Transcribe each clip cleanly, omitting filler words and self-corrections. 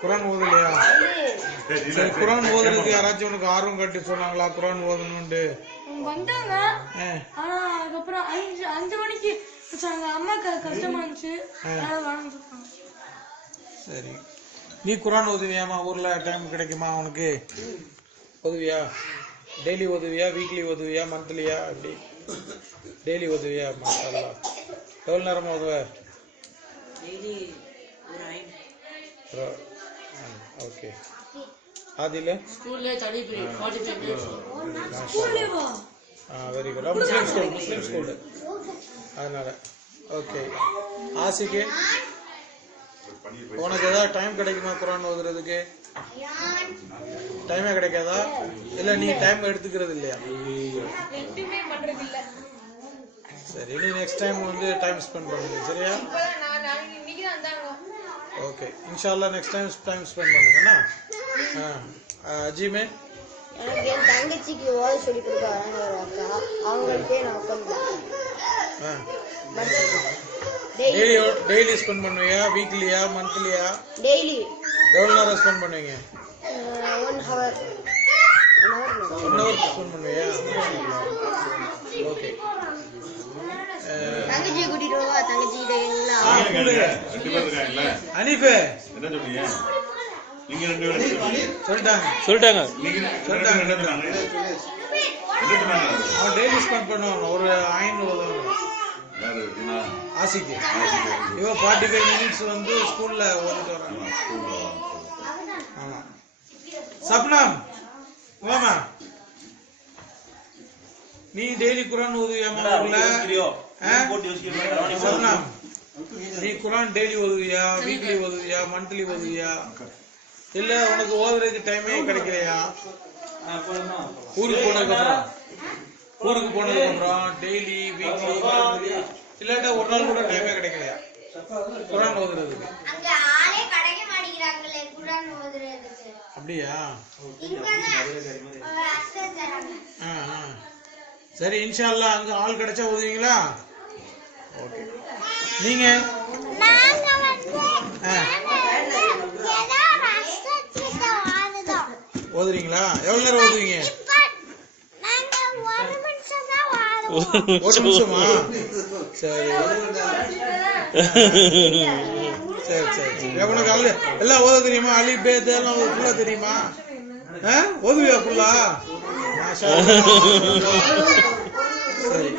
குரான் ஓதலையா? சரி, குரான் ஓதுறதுக்கு யாராச்சும் உனக்கு ஆர்வம் காட்டி சொன்னாங்களா குரான் ஓதணும்னு? வந்தாங்க. ஆனா அதுக்கப்புறம் 5 மணிக்கு அம்மாக்கு கஷ்டமா இருந்துச்சு. சரி, நீ குரான் ஓதுவியாமா? ஊர்ல டைம் கிடைக்குமா உனக்கு? ஓதுவியா? டெய்லி ஓதுவியா? வீக்லி ஓதுவியா? மந்த்லியா? அப்படி டெய்லி ஓதுவியா? மாஷாஅல்லாஹ். எவ்வளவு நேரம் ஓதுவ? ஓகே. ஆதில ஸ்கூல்ல ஸ்டடி பீரியட் 45 மினிட்ஸ். ஸ்கூல்லேவா? Very good. முஸ்லிம் ஸ்கூல் அதனால. ஓகே. ஆசிக்கு உனக்கு ஏதாவது டைம் கிடைக்குமா குரான் ஓதுறதுக்கு? டைமே கிடைக்காதா? இல்ல நீ டைம் எடுத்துக்கிறது இல்லையா? ரெண்டுமே பண்றது இல்ல. சரி, நீ நெக்ஸ்ட் டைம் வந்து டைம் ஸ்பெண்ட் பண்ணுங்க. சரியா? இன்னைக்கு தான் வந்தாங்க. ஓகே, இன்ஷால்லா நெக்ஸ்ட் டைம் ஸ்பெண்ட் பண்ணுங்கண்ணா. அஜிமே, எனக்கு என் தங்கச்சிக்கு ஓத சொல்லி கொடுக்க ஒரு அக்கா, அவங்களுக்கே நான் டெய்லி ஸ்பெண்ட் பண்ணுவியா? வீக்லியா? மந்த்லியா? டெய்லி. எவ்வளவு நேரம் ஸ்பெண்ட் பண்ணுவீங்க? 1 hour. 1 hour ஸ்பெண்ட் பண்ணுவியா? ஓகே. தங்கச்சியை கூட்டிட்டு வா, தங்கச்சி அனிஃபே சொல்லிட்டாங்க. அவன் டெய்லி ஸ்பெண்ட் பண்ணுவாங்க. ஒரு 5 உதவும் ஆசிக்கு. இவன் 45 மினிட்ஸ் வந்து ஸ்கூல்ல ஓதிட்டு வராங்க. ஆமா. சப்னம் வாமா, நீ டெய்லி குரான் ஓதுவியாமா? சப்னம், நீ குரான் டெய்லி ஓதுவியா? வீக்லி ஓதுவியா? மந்த்லி ஓதுவியா? இல்ல உனக்கு ஓதுறதுக்கு டைமே கிடைக்கலையா? ஊருக்கு போனதுக்கு அப்புறம் டெய்லி வீக்லி இல்லாட்டா ஒரு நாள் கூட டைமே கிடைக்கலையா குரான் ஓதுறதுக்கு? அப்படியா? சரி, இன்ஷா அல்லாஹ் அங்க ஆள் கிடைச்சா ஓதுவீங்களா? ஓகே. நீங்க ஓதுறீங்களா? எவ்வளவு நேரம் ஓதுவீங்க? 1 நிமிஷமா? சரி சரி சரி. உனக்கு எல்லாம் ஓத தெரியுமா? அலி பே எல்லாம் ஃபுல்லா தெரியுமா? ஓதுவியா ஃபுல்லா? சரி.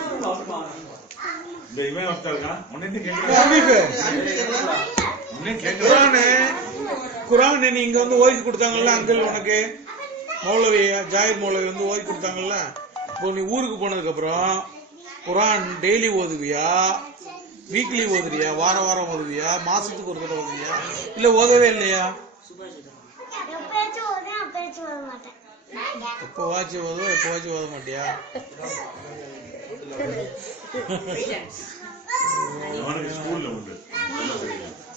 குரான் நீ இங்க வந்து ஓதி கொடுத்தாங்கல்ல அங்கிள், உனக்கு மௌலவி ஜாயிர் மௌலவி வந்து ஓதி கொடுத்தாங்கல்ல. இப்போ நீ ஊருக்கு போனதுக்கு அப்புறம் குரான் டெய்லி ஓதுவியா? வீக்லி ஓதுறியா? வாரம் ஓதுவியா? மாசத்துக்கு ஒரு தடவை ஓதுவியா? இல்ல ஓதவே இல்லையா? எப்பவாச்சும் ஓதுவா, எப்பவாச்சும் ஓத மாட்டியா?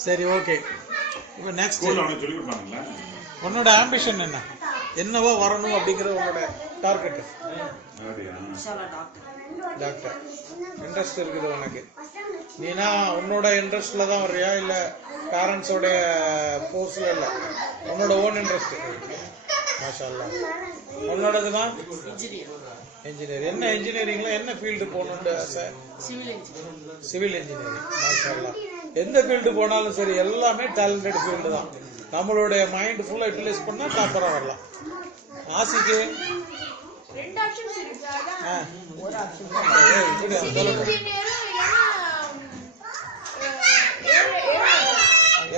சரி, ஓகே. இப்ப நெக்ஸ்ட் உன்னோட ஆம்பிஷன் என்னவோ வரணும் அப்படிங்கிற உன்னோட டார்கெட்? டாக்டர் இன்ட்ரெஸ்ட் இருக்குது உனக்கு? நீனா உன்னோட இன்ட்ரெஸ்ட்ல தான் வர்றியா இல்ல பேரண்ட்ஸோட ஃபோர்ஸ்ல? இல்ல, உன்னோட ஓன் இன்ட்ரெஸ்ட். மாஷா அல்லாஹ். உன்னோடதுதான் இன்ஜினியர். என்ன இன்ஜினியரிங்ல என்ன ஃபீல்டு போகணும்னு ஆசை? Civil engineering. மாஷா அல்லாஹ். எந்த ஃபீல்டு போனாலும் சரி, எல்லாமே டேலண்டட் ஃபீல்டு தான். நம்மளுடைய மைண்ட் ஃபுல்லா யூட்டிலைஸ் பண்ணா டாப்பரா வரலாம். ஆசிக்கு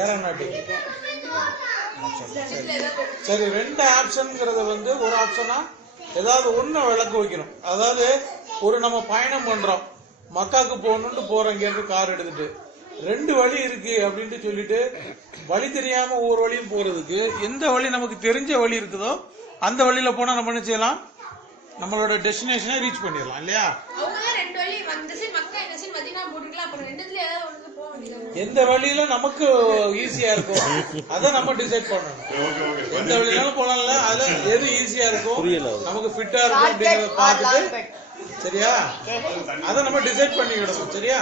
ஏரோநாட்டிக். சரி, 2 ஆப்ஷன்ங்கிறத வந்து ஒரு ஆப்ஷனா ஏதாவது ஒண்ணு விளக்கு வைக்கணும். அதாவது ஒரு நம்ம பயணம் பண்றோம், மக்காவுக்கு போகணும்னு போறோம், இங்க இருந்து கார் எடுத்துட்டு 2 வழி இருக்கு அப்படின்ட்டு சொல்லிட்டு வழி தெரியாம ஒவ்வொரு வழியும் போறதுக்கு எந்த வழி நமக்கு தெரிஞ்ச வழி இருக்குதோ அந்த வழியில போனா நம்ம என்ன செய்யலாம்? நம்மளோட டெஸ்டினேஷனை ரீச் பண்ணிடலாம் இல்லையா? எந்த வழியில நமக்கு ஈஸியா இருக்கும் அதை நம்ம டிசைட் பண்ணணும். எந்த வழியிலும் போலாம்ல, அதுல எது ஈஸியா இருக்கும், நமக்கு ஃபிட்டா இருக்கும் அப்படிங்கறத பார்த்துட்டு, சரியா, அதை நம்ம டிசைட் பண்ணிக்கிடணும். சரியா?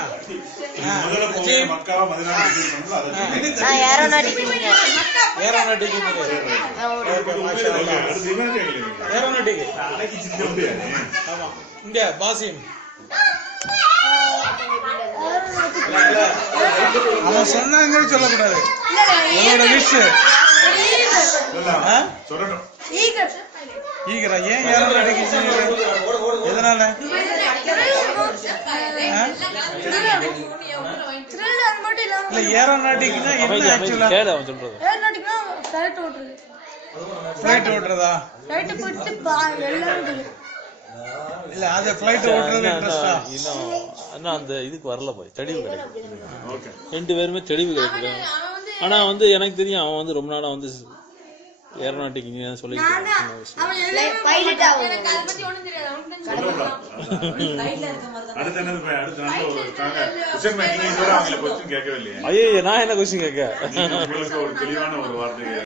ஏரோநாட்டிக் ஓகே மாஷா அல்லாஹ். ஏரோநாட்டிக் ஆமா. இங்க பாசிம் அவன் சொன்னாங்க சொல்லக்கூடாது. என்னோட விஷ் ஈகரா ஏன் ஏரோநாட்டிக் இன்ஜினியர் எதனால? இல்ல ஏரோநாட்டிக்னா என்ன ஆக்சுவலா? ஏரோநாட்டிக்னா ஃபிளைட் ஓட்டுறது. ஃபிளைட் ஓட்டுறதா? ஃபிளைட் போட்டு எல்லாரும் இல்ல அது ஃபிளைட் ஓட்டுறது இன்ட்ரெஸ்டா? இன்னும் அந்த இதுக்கு வரல போய் தெளிவு கிடைக்கும். 2 பேருமே தெளிவு கிடைக்குது. ஆனா வந்து எனக்கு தெரியும் அவன் வந்து ரொம்ப நாளா வந்து ஏரோநாட்டிக் இன்ஜினியர் சொல்லி பைலட் ஆகும். எனக்கு அதை பத்தி ஒண்ணும் தெரியாது. அவனுக்கு தான் ஐயோ நான் என்ன கொஸ்டின் கேட்க ஒரு தெளிவான ஒரு வார்த்தை